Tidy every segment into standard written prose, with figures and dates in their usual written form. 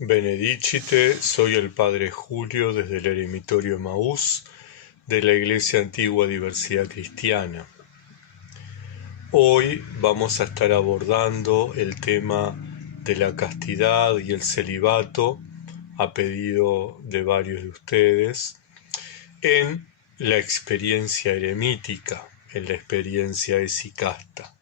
Benedicite, soy el Padre Julio desde el Eremitorio Emaús de la Iglesia Antigua Diversidad Cristiana. Hoy vamos a estar abordando el tema de la castidad y el celibato a pedido de varios de ustedes en la experiencia eremítica, en la experiencia esicasta.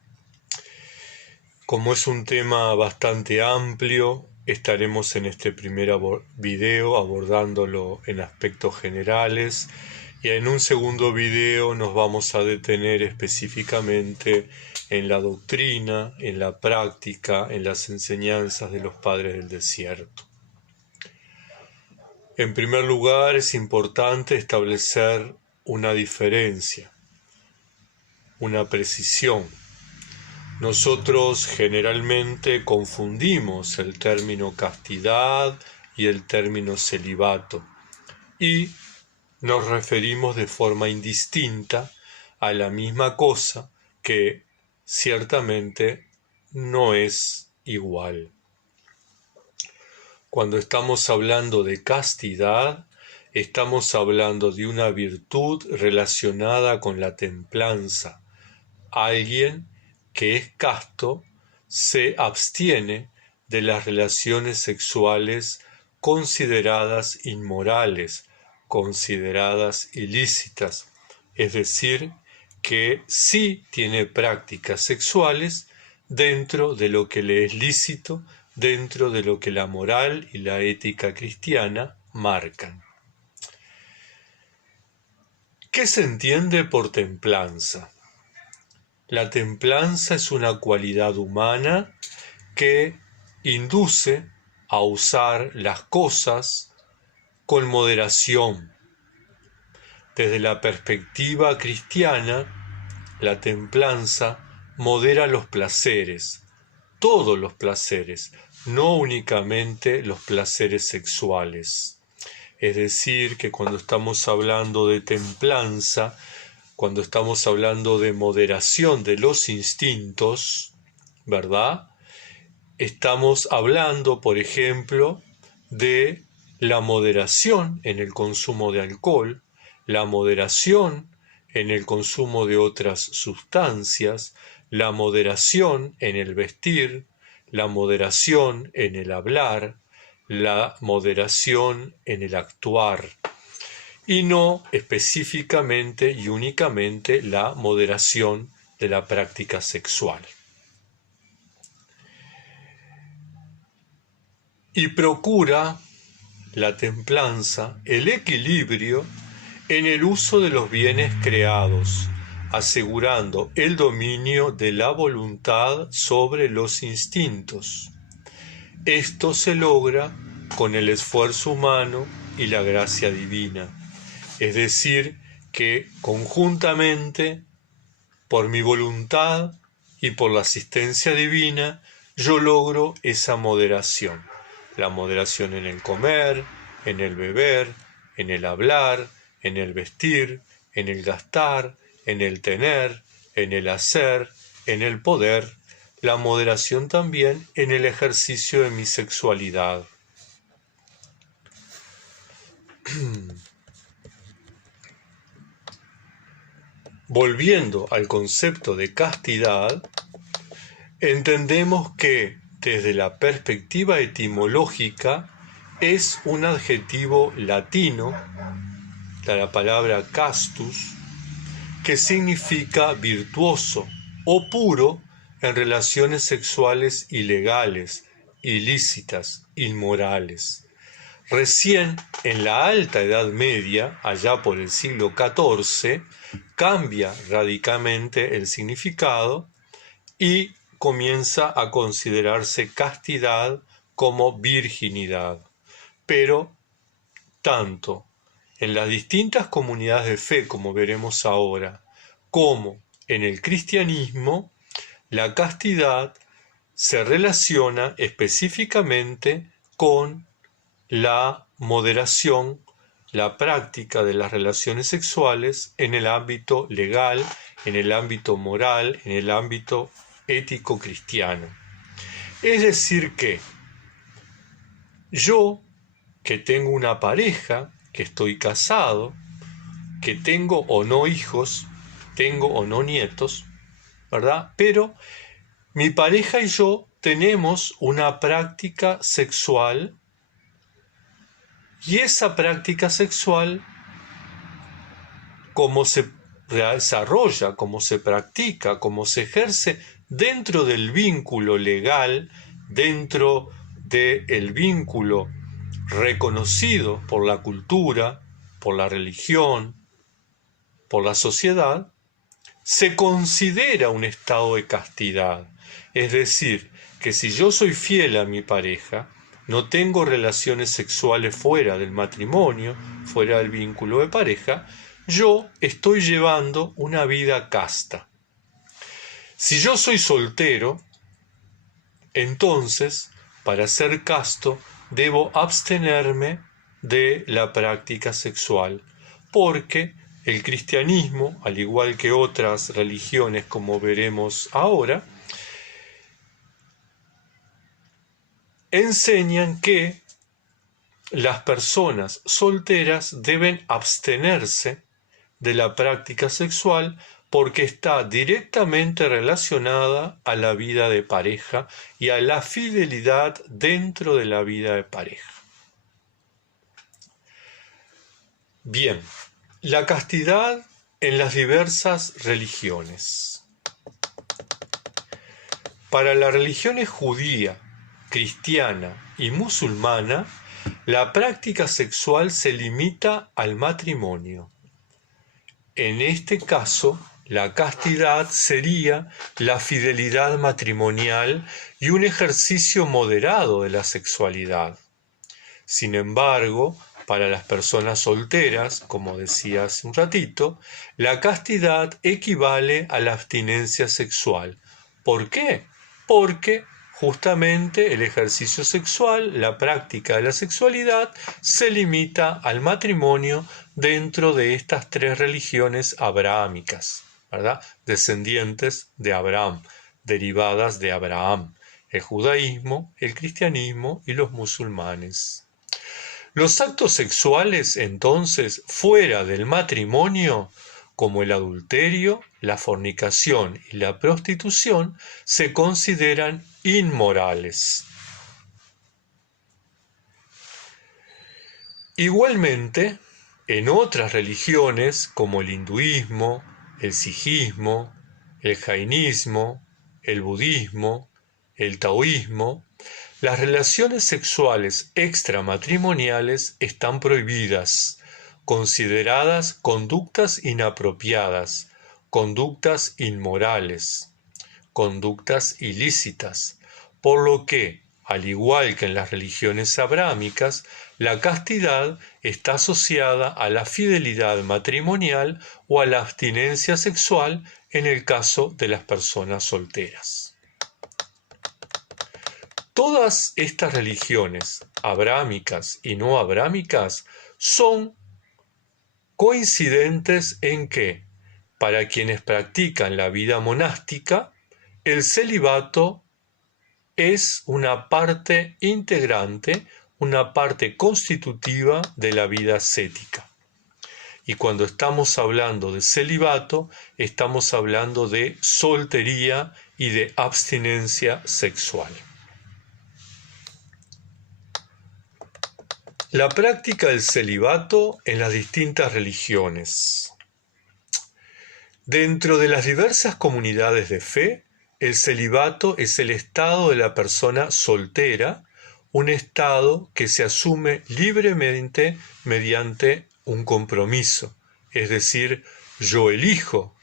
Como es un tema bastante amplio, estaremos en este primer video abordándolo en aspectos generales y en un segundo video nos vamos a detener específicamente en la doctrina, en la práctica, en las enseñanzas de los padres del desierto. En primer lugar, es importante establecer una diferencia, una precisión. Nosotros generalmente confundimos el término castidad y el término celibato y nos referimos de forma indistinta a la misma cosa que ciertamente no es igual. Cuando estamos hablando de castidad, estamos hablando de una virtud relacionada con la templanza. Alguien que es casto se abstiene de las relaciones sexuales consideradas inmorales, consideradas ilícitas, es decir, que sí tiene prácticas sexuales dentro de lo que le es lícito, dentro de lo que la moral y la ética cristiana marcan. ¿Qué se entiende por templanza? La templanza es una cualidad humana que induce a usar las cosas con moderación. Desde la perspectiva cristiana, la templanza modera los placeres, todos los placeres, no únicamente los placeres sexuales. Es decir, que cuando estamos hablando de templanza, cuando estamos hablando de moderación de los instintos, ¿verdad? Estamos hablando, por ejemplo, de la moderación en el consumo de alcohol, la moderación en el consumo de otras sustancias, la moderación en el vestir, la moderación en el hablar, la moderación en el actuar, y no específicamente y únicamente la moderación de la práctica sexual. Y procura la templanza el equilibrio en el uso de los bienes creados, asegurando el dominio de la voluntad sobre los instintos. Esto se logra con el esfuerzo humano y la gracia divina. Es decir, que conjuntamente, por mi voluntad y por la asistencia divina, yo logro esa moderación. La moderación en el comer, en el beber, en el hablar, en el vestir, en el gastar, en el tener, en el hacer, en el poder. La moderación también en el ejercicio de mi sexualidad. Volviendo al concepto de castidad, entendemos que desde la perspectiva etimológica es un adjetivo latino, de la palabra castus, que significa virtuoso o puro en relaciones sexuales ilegales, ilícitas, inmorales. Recién en la Alta Edad Media, allá por el siglo XIV, cambia radicalmente el significado y comienza a considerarse castidad como virginidad. Pero tanto en las distintas comunidades de fe, como veremos ahora, como en el cristianismo, la castidad se relaciona específicamente con la moderación, la práctica de las relaciones sexuales en el ámbito legal, en el ámbito moral, en el ámbito ético cristiano. Es decir que Yo, que tengo una pareja, que estoy casado, que tengo o no hijos, tengo o no nietos, ¿verdad? Pero mi pareja y yo tenemos una práctica sexual y esa práctica sexual, cómo se desarrolla, cómo se practica, cómo se ejerce dentro del vínculo legal, dentro del vínculo reconocido por la cultura, por la religión, por la sociedad, se considera un estado de castidad. Es decir, que si yo soy fiel a mi pareja, no tengo relaciones sexuales fuera del matrimonio, fuera del vínculo de pareja, yo estoy llevando una vida casta. Si yo soy soltero, entonces, para ser casto, debo abstenerme de la práctica sexual, porque el cristianismo, al igual que otras religiones como veremos ahora, enseñan que las personas solteras deben abstenerse de la práctica sexual porque está directamente relacionada a la vida de pareja y a la fidelidad dentro de la vida de pareja. Bien, la castidad en las diversas religiones. Para las religiones judía, cristiana y musulmana, la práctica sexual se limita al matrimonio. En este caso, la castidad sería la fidelidad matrimonial y un ejercicio moderado de la sexualidad. Sin embargo, para las personas solteras, como decía hace un ratito, la castidad equivale a la abstinencia sexual. ¿Por qué? Porque justamente el ejercicio sexual, la práctica de la sexualidad, se limita al matrimonio dentro de estas tres religiones abrahámicas, ¿verdad? Descendientes de Abraham, derivadas de Abraham, el judaísmo, el cristianismo y los musulmanes. Los actos sexuales, entonces, fuera del matrimonio, como el adulterio, la fornicación y la prostitución, se consideran inmorales. Igualmente, en otras religiones como el hinduismo, el sijismo, el jainismo, el budismo, el taoísmo, las relaciones sexuales extramatrimoniales están prohibidas, consideradas conductas inapropiadas, conductas inmorales, conductas ilícitas, por lo que, al igual que en las religiones abrahámicas, la castidad está asociada a la fidelidad matrimonial o a la abstinencia sexual en el caso de las personas solteras. Todas estas religiones, abrahámicas y no abrahámicas, son coincidentes en que, para quienes practican la vida monástica, el celibato es una parte integrante, una parte constitutiva de la vida ascética. Y cuando estamos hablando de celibato, estamos hablando de soltería y de abstinencia sexual. La práctica del celibato en las distintas religiones. Dentro de las diversas comunidades de fe, el celibato es el estado de la persona soltera, un estado que se asume libremente mediante un compromiso, es decir, yo elijo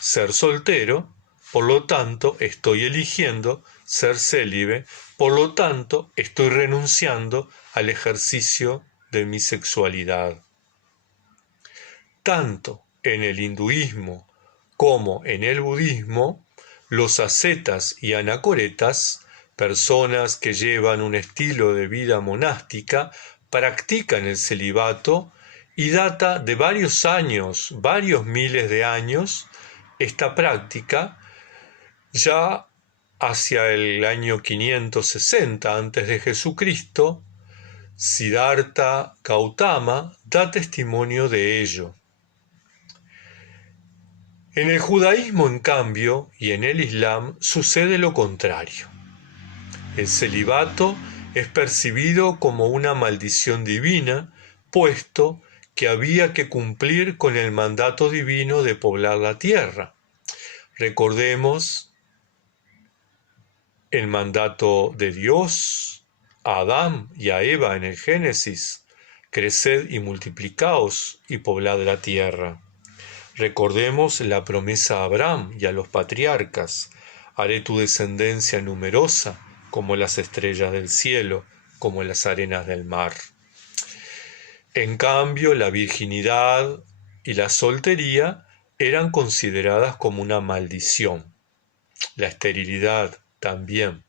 ser soltero, por lo tanto estoy eligiendo ser célibe, por lo tanto estoy renunciando al ejercicio de mi sexualidad. Tanto en el hinduismo como en el budismo, los ascetas y anacoretas, personas que llevan un estilo de vida monástica, practican el celibato y data de varios años, varios miles de años, esta práctica. Ya hacia el año 560 a.C., Siddhartha Gautama da testimonio de ello. En el judaísmo, en cambio, y en el islam sucede lo contrario. El celibato es percibido como una maldición divina, puesto que había que cumplir con el mandato divino de poblar la tierra. Recordemos el mandato de Dios a Adán y a Eva en el Génesis: creced y multiplicaos y poblad la tierra. Recordemos la promesa a Abraham y a los patriarcas: haré tu descendencia numerosa como las estrellas del cielo, como las arenas del mar. En cambio, la virginidad y la soltería eran consideradas como una maldición. La esterilidad también.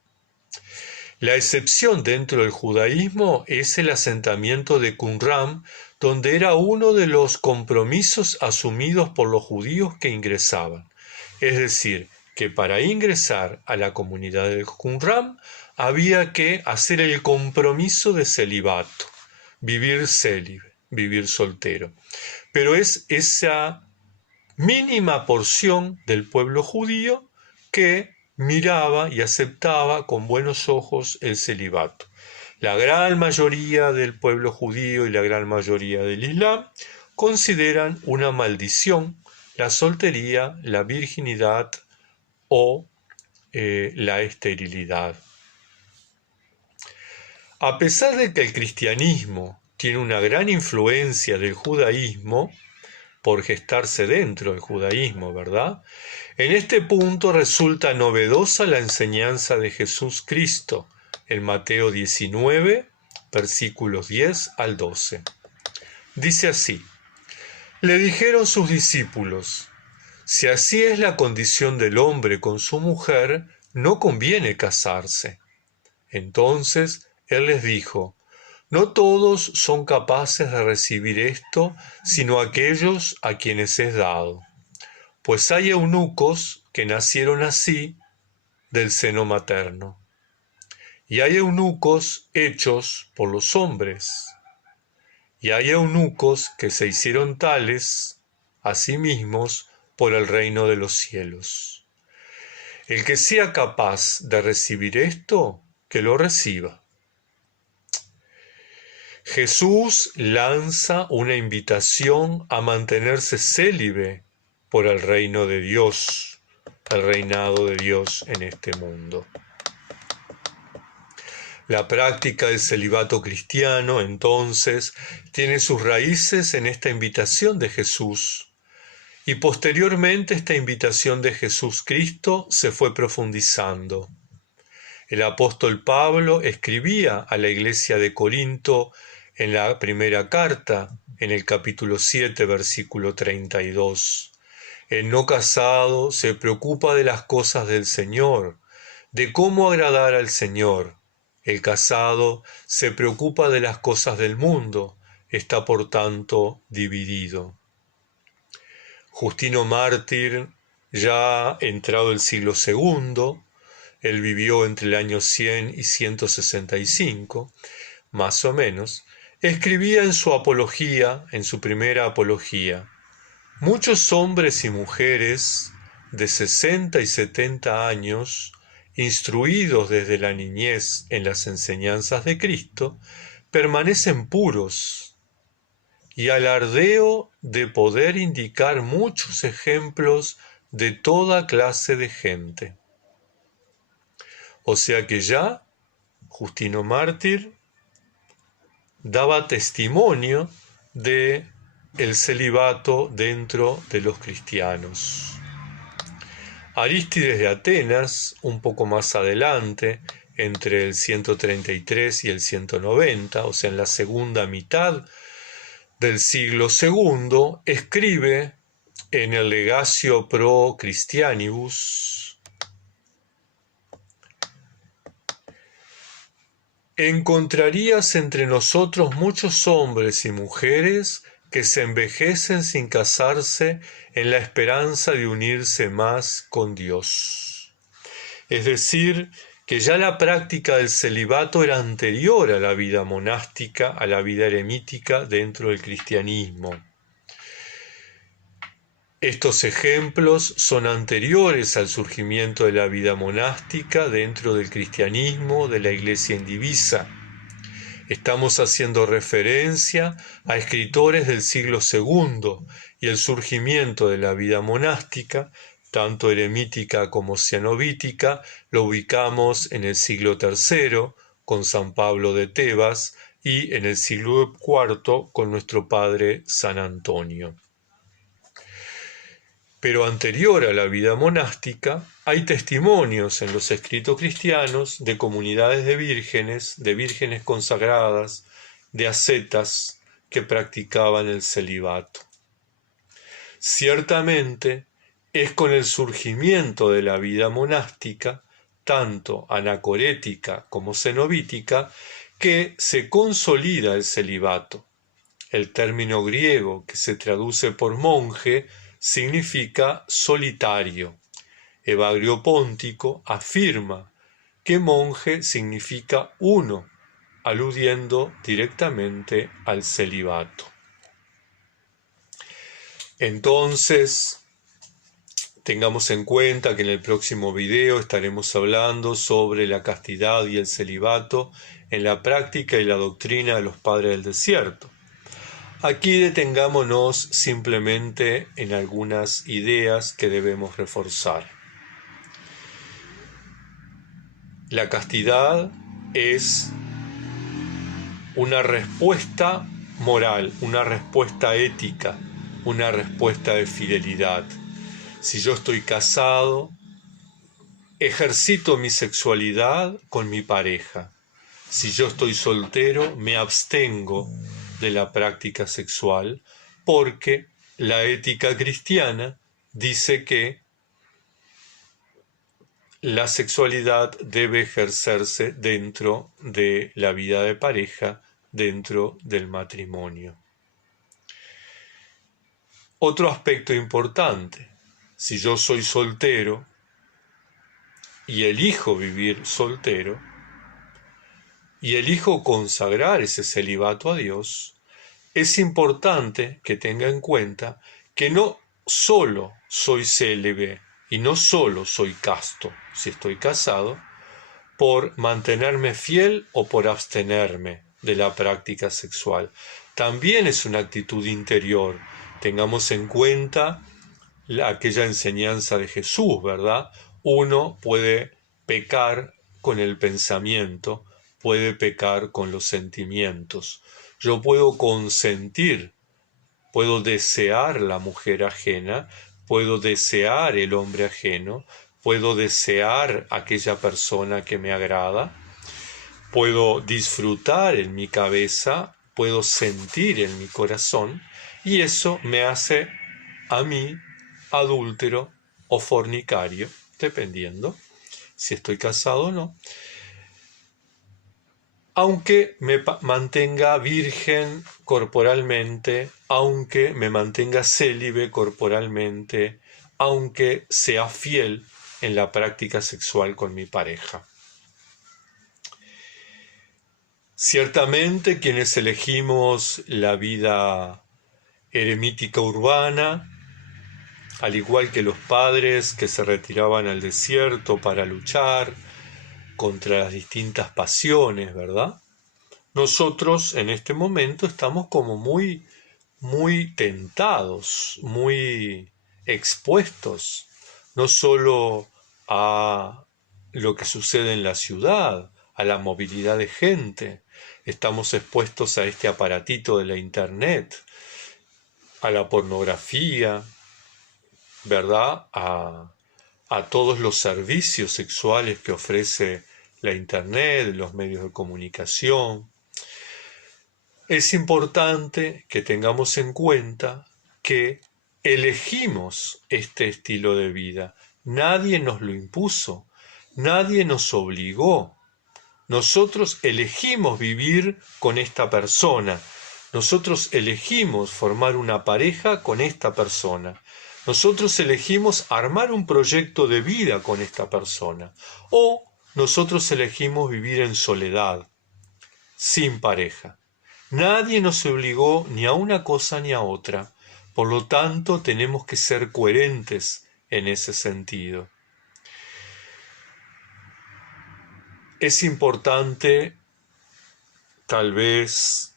La excepción dentro del judaísmo es el asentamiento de Qumran, donde era uno de los compromisos asumidos por los judíos que ingresaban. Es decir, que para ingresar a la comunidad del Qumran había que hacer el compromiso de celibato, vivir célibe, vivir soltero. Pero es esa mínima porción del pueblo judío que miraba y aceptaba con buenos ojos el celibato. La gran mayoría del pueblo judío y la gran mayoría del Islam consideran una maldición la soltería, la virginidad o la esterilidad. A pesar de que el cristianismo tiene una gran influencia del judaísmo, por gestarse dentro del judaísmo, ¿verdad? En este punto resulta novedosa la enseñanza de Jesús Cristo en Mateo 19, versículos 10 al 12. Dice así: le dijeron sus discípulos: si así es la condición del hombre con su mujer, no conviene casarse. Entonces él les dijo: no todos son capaces de recibir esto, sino aquellos a quienes es dado. Pues hay eunucos que nacieron así del seno materno, y hay eunucos hechos por los hombres, y hay eunucos que se hicieron tales a sí mismos por el reino de los cielos. El que sea capaz de recibir esto, que lo reciba. Jesús lanza una invitación a mantenerse célibe por el reino de Dios, el reinado de Dios en este mundo. La práctica del celibato cristiano, entonces, tiene sus raíces en esta invitación de Jesús, y posteriormente esta invitación de Jesús Cristo se fue profundizando. El apóstol Pablo escribía a la iglesia de Corinto en la primera carta, en el capítulo 7, versículo 32. El no casado se preocupa de las cosas del Señor, de cómo agradar al Señor. El casado se preocupa de las cosas del mundo, está por tanto dividido. Justino Mártir, ya entrado el siglo II, él vivió entre el año 100 y 165, más o menos, escribía en su apología, en su primera apología: muchos hombres y mujeres de 60 y 70 años, instruidos desde la niñez en las enseñanzas de Cristo, permanecen puros, y alardeo de poder indicar muchos ejemplos de toda clase de gente. O sea que ya Justino Mártir daba testimonio de el celibato dentro de los cristianos. Arístides de Atenas, un poco más adelante, entre el 133 y el 190, o sea, en la segunda mitad del siglo II, escribe en el Legatio Pro Christianibus: encontrarías entre nosotros muchos hombres y mujeres que se envejecen sin casarse en la esperanza de unirse más con Dios. Es decir, que ya la práctica del celibato era anterior a la vida monástica, a la vida eremítica dentro del cristianismo. Estos ejemplos son anteriores al surgimiento de la vida monástica dentro del cristianismo, de la Iglesia indivisa. Estamos haciendo referencia a escritores del siglo II y el surgimiento de la vida monástica, tanto eremítica como cenobítica, lo ubicamos en el siglo III con San Pablo de Tebas y en el siglo IV con nuestro padre San Antonio. Pero anterior a la vida monástica, hay testimonios en los escritos cristianos de comunidades de vírgenes consagradas, de ascetas que practicaban el celibato. Ciertamente, es con el surgimiento de la vida monástica, tanto anacorética como cenobítica, que se consolida el celibato. El término griego que se traduce por monje significa solitario. Evagrio Póntico afirma que monje significa uno, aludiendo directamente al celibato. Entonces, tengamos en cuenta que en el próximo video estaremos hablando sobre la castidad y el celibato en la práctica y la doctrina de los padres del desierto. Aquí detengámonos simplemente en algunas ideas que debemos reforzar. La castidad es una respuesta moral, una respuesta ética, una respuesta de fidelidad. Si yo estoy casado, ejercito mi sexualidad con mi pareja. Si yo estoy soltero, me abstengo de la práctica sexual, porque la ética cristiana dice que la sexualidad debe ejercerse dentro de la vida de pareja, dentro del matrimonio. Otro aspecto importante, si yo soy soltero y elijo vivir soltero, y elijo consagrar ese celibato a Dios, es importante que tenga en cuenta que no solo soy célibe y no solo soy casto, si estoy casado, por mantenerme fiel o por abstenerme de la práctica sexual. También es una actitud interior. Tengamos en cuenta aquella enseñanza de Jesús, ¿verdad? Uno puede pecar con el pensamiento, puede pecar con los sentimientos. Yo puedo consentir, puedo desear la mujer ajena, puedo desear el hombre ajeno, puedo desear aquella persona que me agrada, puedo disfrutar en mi cabeza, puedo sentir en mi corazón, y eso me hace a mí adúltero o fornicario, dependiendo si estoy casado o no, aunque me mantenga virgen corporalmente, aunque me mantenga célibe corporalmente, aunque sea fiel en la práctica sexual con mi pareja. Ciertamente quienes elegimos la vida eremítica urbana, al igual que los padres que se retiraban al desierto para luchar contra las distintas pasiones, ¿verdad? Nosotros en este momento estamos como muy tentados, muy expuestos, no solo a lo que sucede en la ciudad, a la movilidad de gente, estamos expuestos a este aparatito de la internet, a la pornografía, ¿verdad? A todos los servicios sexuales que ofrece la internet, los medios de comunicación. Es importante que tengamos en cuenta que elegimos este estilo de vida. Nadie nos lo impuso, nadie nos obligó. Nosotros elegimos vivir con esta persona. Nosotros elegimos formar una pareja con esta persona. Nosotros elegimos armar un proyecto de vida con esta persona. O nosotros elegimos vivir en soledad, sin pareja. Nadie nos obligó ni a una cosa ni a otra, por lo tanto tenemos que ser coherentes en ese sentido. Es importante, tal vez,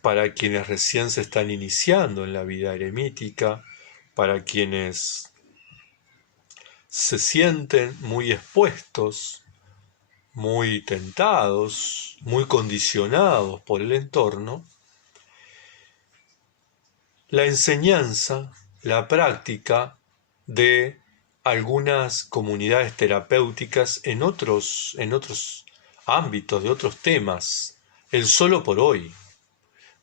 para quienes recién se están iniciando en la vida eremítica, para quienes se sienten muy expuestos, muy tentados, muy condicionados por el entorno, la enseñanza, la práctica de algunas comunidades terapéuticas en otros ámbitos, de otros temas, el solo por hoy,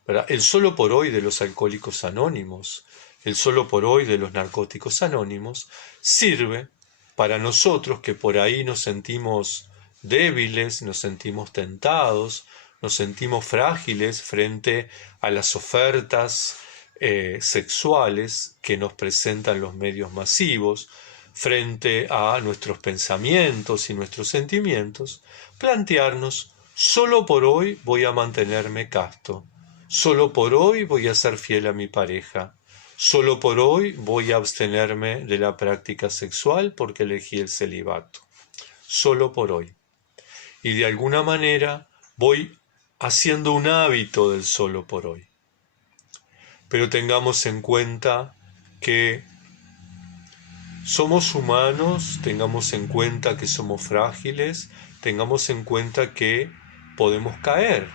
¿verdad? El solo por hoy de los alcohólicos anónimos, el solo por hoy de los narcóticos anónimos, sirve para nosotros que por ahí nos sentimos débiles, nos sentimos tentados, nos sentimos frágiles frente a las ofertas sexuales que nos presentan los medios masivos, frente a nuestros pensamientos y nuestros sentimientos, plantearnos: solo por hoy voy a mantenerme casto, solo por hoy voy a ser fiel a mi pareja, solo por hoy voy a abstenerme de la práctica sexual porque elegí el celibato, solo por hoy. Y de alguna manera voy haciendo un hábito del solo por hoy. Pero tengamos en cuenta que somos humanos, tengamos en cuenta que somos frágiles, tengamos en cuenta que podemos caer.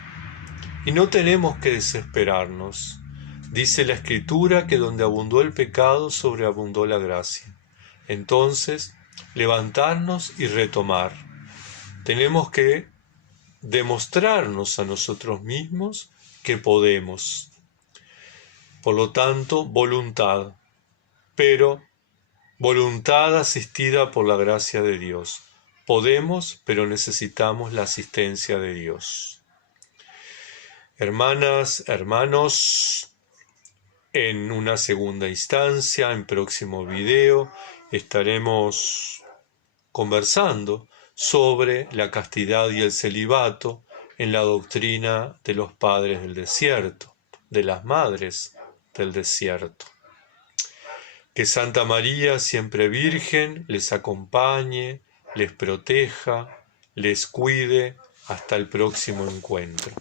Y no tenemos que desesperarnos. Dice la Escritura que donde abundó el pecado, sobreabundó la gracia. Entonces, levantarnos y retomar. Tenemos que demostrarnos a nosotros mismos que podemos. Por lo tanto, voluntad, pero voluntad asistida por la gracia de Dios. Podemos, pero necesitamos la asistencia de Dios. Hermanas, hermanos, en una segunda instancia, en próximo video, estaremos conversando sobre la castidad y el celibato en la doctrina de los padres del desierto, de las madres del desierto. Que Santa María, siempre Virgen, les acompañe, les proteja, les cuide hasta el próximo encuentro.